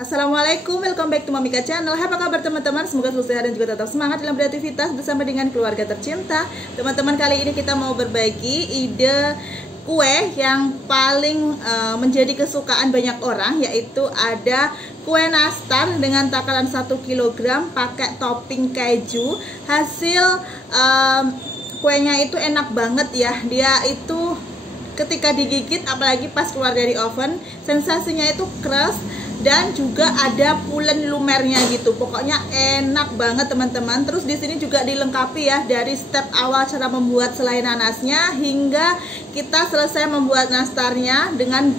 Assalamualaikum, welcome back to Mamika Channel. Apa kabar teman-teman? Semoga selalu sehat dan juga tetap semangat dalam beraktivitas bersama dengan keluarga tercinta. Teman-teman, kali ini kita mau berbagi ide kue yang paling menjadi kesukaan banyak orang, yaitu ada kue nastar dengan takaran 1 kg pakai topping keju. Hasil kuenya itu enak banget ya. Dia itu ketika digigit, apalagi pas keluar dari oven, sensasinya itu keras dan juga ada pulen lumernya gitu. Pokoknya enak banget teman-teman. Terus di sini juga dilengkapi ya dari step awal cara membuat selai nanasnya hingga kita selesai membuat nastarnya dengan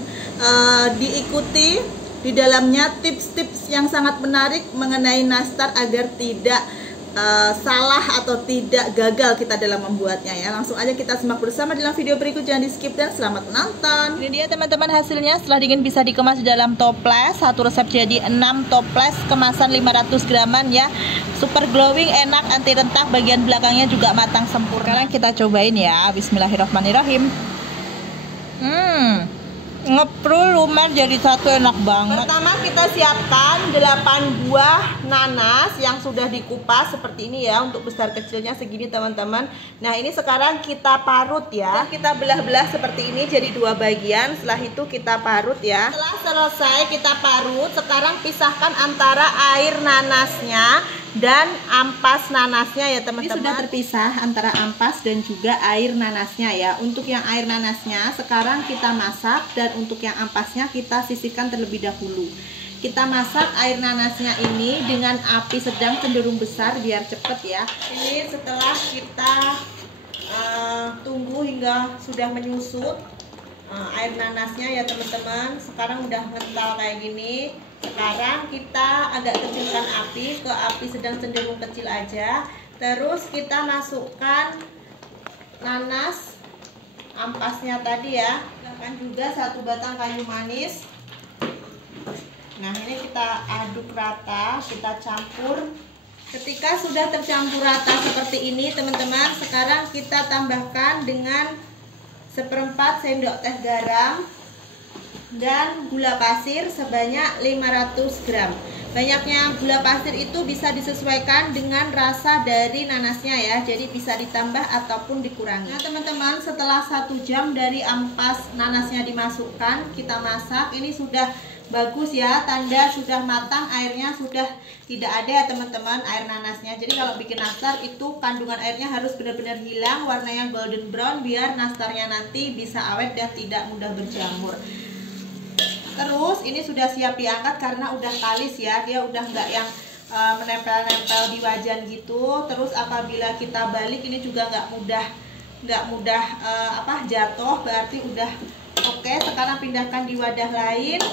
diikuti di dalamnya tips-tips yang sangat menarik mengenai nastar agar tidak salah atau tidak gagal kita dalam membuatnya ya. Langsung aja kita simak bersama dalam video berikut, jangan di skip dan selamat menonton. Ini dia teman-teman hasilnya setelah dingin bisa dikemas di dalam toples. Satu resep jadi 6 toples kemasan 500 graman ya. Super glowing, enak, anti rentak, bagian belakangnya juga matang sempurna. Sekarang kita cobain ya. Bismillahirrahmanirrahim. Ngeprul lumer jadi satu, enak banget. Pertama kita siapkan 8 buah nanas yang sudah dikupas seperti ini ya. Untuk besar kecilnya segini teman-teman. Nah ini sekarang kita parut ya. Kita belah-belah seperti ini jadi 2 bagian. Setelah itu kita parut ya. Setelah selesai kita parut, sekarang pisahkan antara air nanasnya dan ampas nanasnya ya teman-teman. Ini sudah terpisah antara ampas dan juga air nanasnya ya. Untuk yang air nanasnya sekarang kita masak dan untuk yang ampasnya kita sisihkan terlebih dahulu. Kita masak air nanasnya ini dengan api sedang cenderung besar biar cepet ya. Ini setelah kita tunggu hingga sudah menyusut air nanasnya ya teman-teman. Sekarang udah ngental kayak gini. Sekarang kita agak kecilkan api ke api sedang cenderung kecil aja. Terus kita masukkan nanas ampasnya tadi ya. Tambahkan juga 1 batang kayu manis. Nah ini kita aduk rata, kita campur. Ketika sudah tercampur rata seperti ini teman-teman, sekarang kita tambahkan dengan 1/4 sendok teh garam dan gula pasir sebanyak 500 gram. Banyaknya gula pasir itu bisa disesuaikan dengan rasa dari nanasnya ya, jadi bisa ditambah ataupun dikurangi. Nah teman-teman, setelah 1 jam dari ampas nanasnya dimasukkan, kita masak. Ini sudah bagus ya, tanda sudah matang, airnya sudah tidak ada ya teman-teman, air nanasnya. Jadi kalau bikin nastar itu kandungan airnya harus benar-benar hilang, warnanya golden brown biar nastarnya nanti bisa awet dan tidak mudah berjamur. Terus ini sudah siap diangkat karena udah kalis ya, dia udah nggak yang menempel-nempel di wajan gitu. Terus apabila kita balik ini juga nggak mudah jatuh, berarti udah oke. Sekarang pindahkan di wadah lain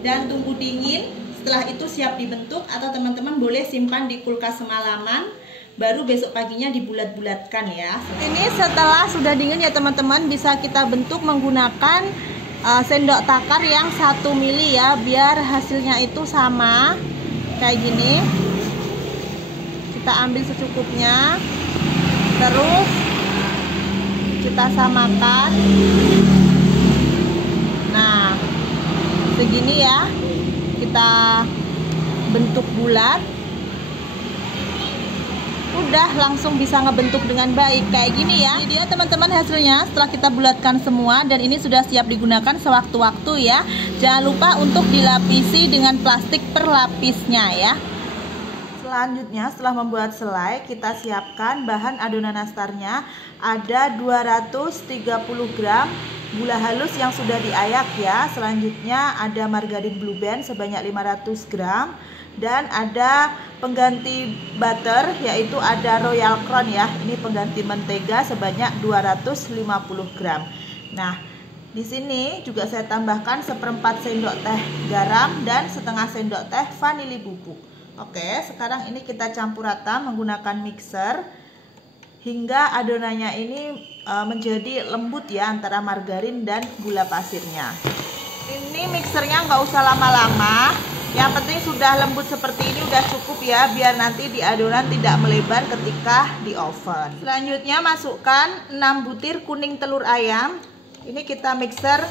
dan tunggu dingin. Setelah itu siap dibentuk atau teman-teman boleh simpan di kulkas semalaman, baru besok paginya dibulat-bulatkan ya. Ini setelah sudah dingin ya teman-teman, bisa kita bentuk menggunakan sendok takar yang 1 mili ya, biar hasilnya itu sama kayak gini. Kita ambil secukupnya, terus kita samakan. Nah segini ya, kita bentuk bulat, udah langsung bisa ngebentuk dengan baik kayak gini ya. Ini dia teman-teman hasilnya setelah kita bulatkan semua, dan ini sudah siap digunakan sewaktu-waktu ya. Jangan lupa untuk dilapisi dengan plastik per lapisnya ya. Selanjutnya setelah membuat selai, kita siapkan bahan adonan nastarnya. Ada 230 gram gula halus yang sudah diayak ya. Selanjutnya ada margarin Blue Band sebanyak 500 gram. Dan ada pengganti butter, yaitu ada Royal Crown ya. Ini pengganti mentega sebanyak 250 gram. Nah, di sini juga saya tambahkan 1/4 sendok teh garam dan setengah sendok teh vanili bubuk. Oke, sekarang ini kita campur rata menggunakan mixer hingga adonannya ini menjadi lembut ya antara margarin dan gula pasirnya. Ini mixernya nggak usah lama-lama. Yang penting sudah lembut seperti ini udah cukup ya, biar nanti di adonan tidak melebar ketika di oven. Selanjutnya masukkan 6 butir kuning telur ayam. Ini kita mixer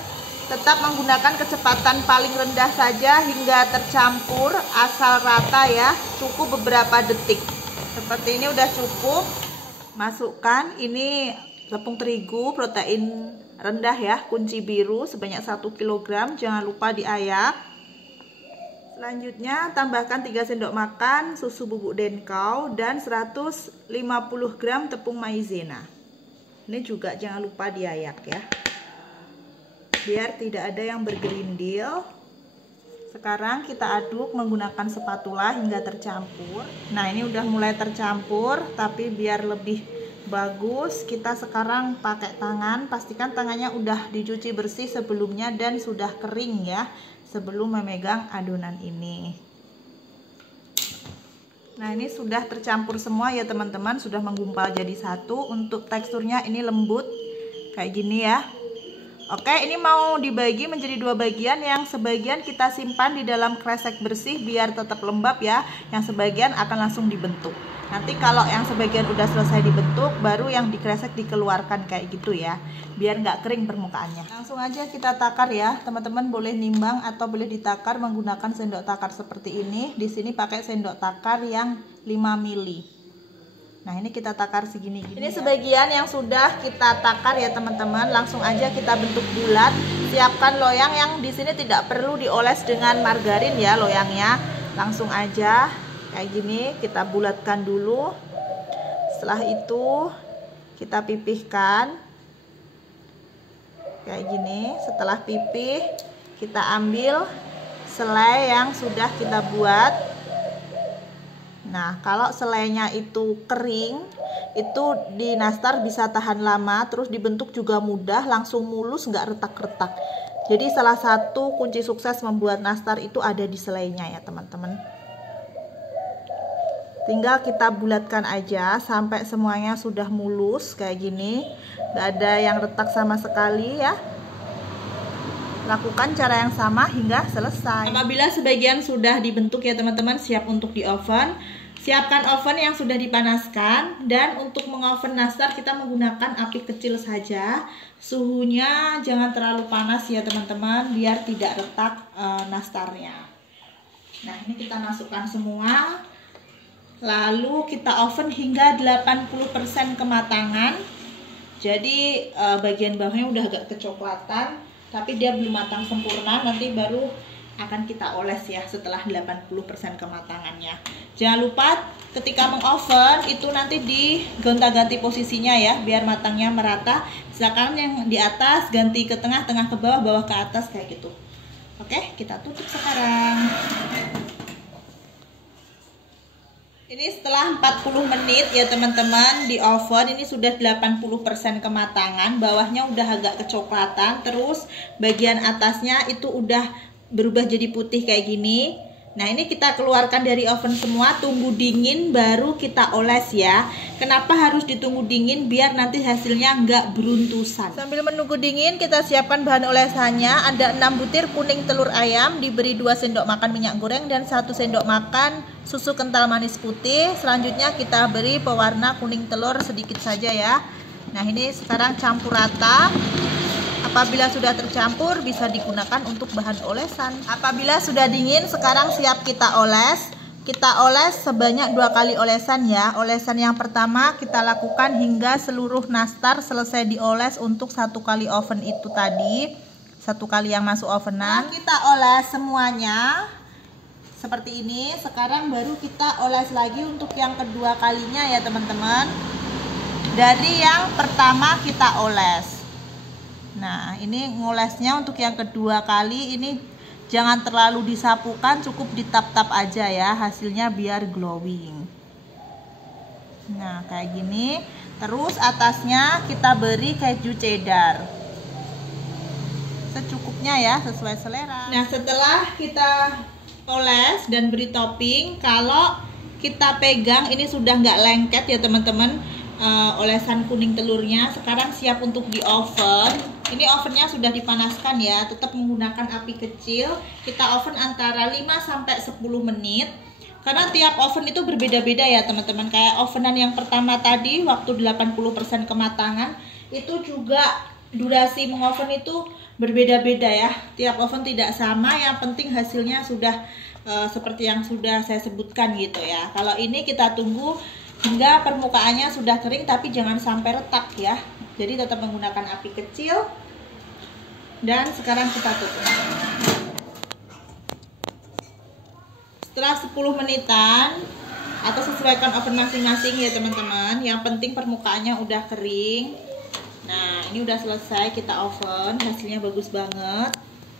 Tetap menggunakan kecepatan paling rendah saja hingga tercampur asal rata ya. Cukup beberapa detik. Seperti ini udah cukup. Masukkan ini tepung terigu protein rendah ya, kunci biru sebanyak 1 kg. Jangan lupa diayak. Selanjutnya tambahkan 3 sendok makan susu bubuk denkau dan 150 gram tepung maizena. Ini juga jangan lupa diayak ya, biar tidak ada yang bergerindil. Sekarang kita aduk menggunakan spatula hingga tercampur. Nah, ini udah mulai tercampur, tapi biar lebih bagus kita sekarang pakai tangan. Pastikan tangannya udah dicuci bersih sebelumnya dan sudah kering ya, sebelum memegang adonan ini. Nah, ini sudah tercampur semua ya teman-teman, sudah menggumpal jadi satu. Untuk teksturnya ini lembut kayak gini ya. Oke, ini mau dibagi menjadi 2 bagian. Yang sebagian kita simpan di dalam kresek bersih biar tetap lembab ya. Yang sebagian akan langsung dibentuk. Nanti kalau yang sebagian udah selesai dibentuk, baru yang di kresek dikeluarkan kayak gitu ya, biar nggak kering permukaannya. Langsung aja kita takar ya, teman-teman boleh nimbang atau boleh ditakar menggunakan sendok takar seperti ini. Di sini pakai sendok takar yang 5 mili. Nah, ini kita takar segini-gini. Ini sebagian yang sudah kita takar ya teman-teman. Langsung aja kita bentuk bulat. Siapkan loyang yang di sini tidak perlu dioles dengan margarin ya loyangnya. Langsung aja kayak gini kita bulatkan dulu. Setelah itu kita pipihkan kayak gini. Setelah pipih kita ambil selai yang sudah kita buat. Nah, kalau selainya itu kering, itu di nastar bisa tahan lama, terus dibentuk juga mudah, langsung mulus, nggak retak-retak. Jadi salah satu kunci sukses membuat nastar itu ada di selainya ya teman-teman. Tinggal kita bulatkan aja sampai semuanya sudah mulus kayak gini, nggak ada yang retak sama sekali ya. Lakukan cara yang sama hingga selesai. Apabila sebagian sudah dibentuk ya teman-teman, siap untuk di oven. Siapkan oven yang sudah dipanaskan. Dan untuk mengoven nastar kita menggunakan api kecil saja. Suhunya jangan terlalu panas ya teman-teman, biar tidak retak nastarnya. Nah, ini kita masukkan semua. Lalu kita oven hingga 80% kematangan. Jadi bagian bawahnya udah agak kecoklatan, tapi dia belum matang sempurna. Nanti baru akan kita oles ya setelah 80% kematangannya. Jangan lupa ketika mengoven itu nanti digonta-ganti posisinya ya, biar matangnya merata. Silakan yang di atas ganti ke tengah, tengah ke bawah, bawah ke atas kayak gitu. Oke, kita tutup sekarang. Ini setelah 40 menit ya teman-teman di oven, ini sudah 80% kematangan. Bawahnya udah agak kecoklatan, terus bagian atasnya itu udah berubah jadi putih kayak gini. Nah, ini kita keluarkan dari oven semua, tunggu dingin baru kita oles ya. Kenapa harus ditunggu dingin? Biar nanti hasilnya nggak beruntusan. Sambil menunggu dingin kita siapkan bahan olesannya. Ada 6 butir kuning telur ayam, diberi 2 sendok makan minyak goreng dan 1 sendok makan susu kental manis putih. Selanjutnya kita beri pewarna kuning telur sedikit saja ya. Nah, ini sekarang campur rata. Apabila sudah tercampur bisa digunakan untuk bahan olesan. Apabila sudah dingin, sekarang siap kita oles. Kita oles sebanyak 2 kali olesan ya. Olesan yang pertama kita lakukan hingga seluruh nastar selesai dioles untuk 1 kali oven itu tadi. 1 kali yang masuk ovenan. Nah, kita oles semuanya seperti ini. Sekarang baru kita oles lagi untuk yang kedua kalinya ya teman-teman. Dari yang pertama kita oles. Nah, ini ngolesnya untuk yang kedua kali ini jangan terlalu disapukan, cukup ditap-tap aja ya, hasilnya biar glowing. Nah, kayak gini. Terus atasnya kita beri keju cheddar. Secukupnya ya, sesuai selera. Nah, setelah kita oles dan beri topping, kalau kita pegang ini sudah nggak lengket ya teman-teman. Olesan kuning telurnya. Sekarang siap untuk di oven. Ini ovennya sudah dipanaskan ya, tetap menggunakan api kecil. Kita oven antara 5-10 menit. Karena tiap oven itu berbeda-beda ya teman-teman. Kayak ovenan yang pertama tadi waktu 80% kematangan itu juga durasi mengoven itu berbeda-beda ya, tiap oven tidak sama, yang penting hasilnya sudah seperti yang sudah saya sebutkan gitu ya. Kalau ini kita tunggu hingga permukaannya sudah kering tapi jangan sampai retak ya, jadi tetap menggunakan api kecil. Dan sekarang kita tutup. Setelah 10 menitan, atau sesuaikan oven masing-masing ya teman-teman, yang penting permukaannya udah kering. Nah ini udah selesai kita oven, hasilnya bagus banget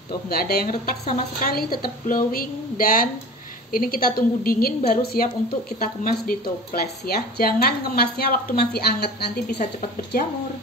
tuh, nggak ada yang retak sama sekali, tetap glowing. Dan ini kita tunggu dingin baru siap untuk kita kemas di toples ya. Jangan kemasnya waktu masih anget, nanti bisa cepat berjamur.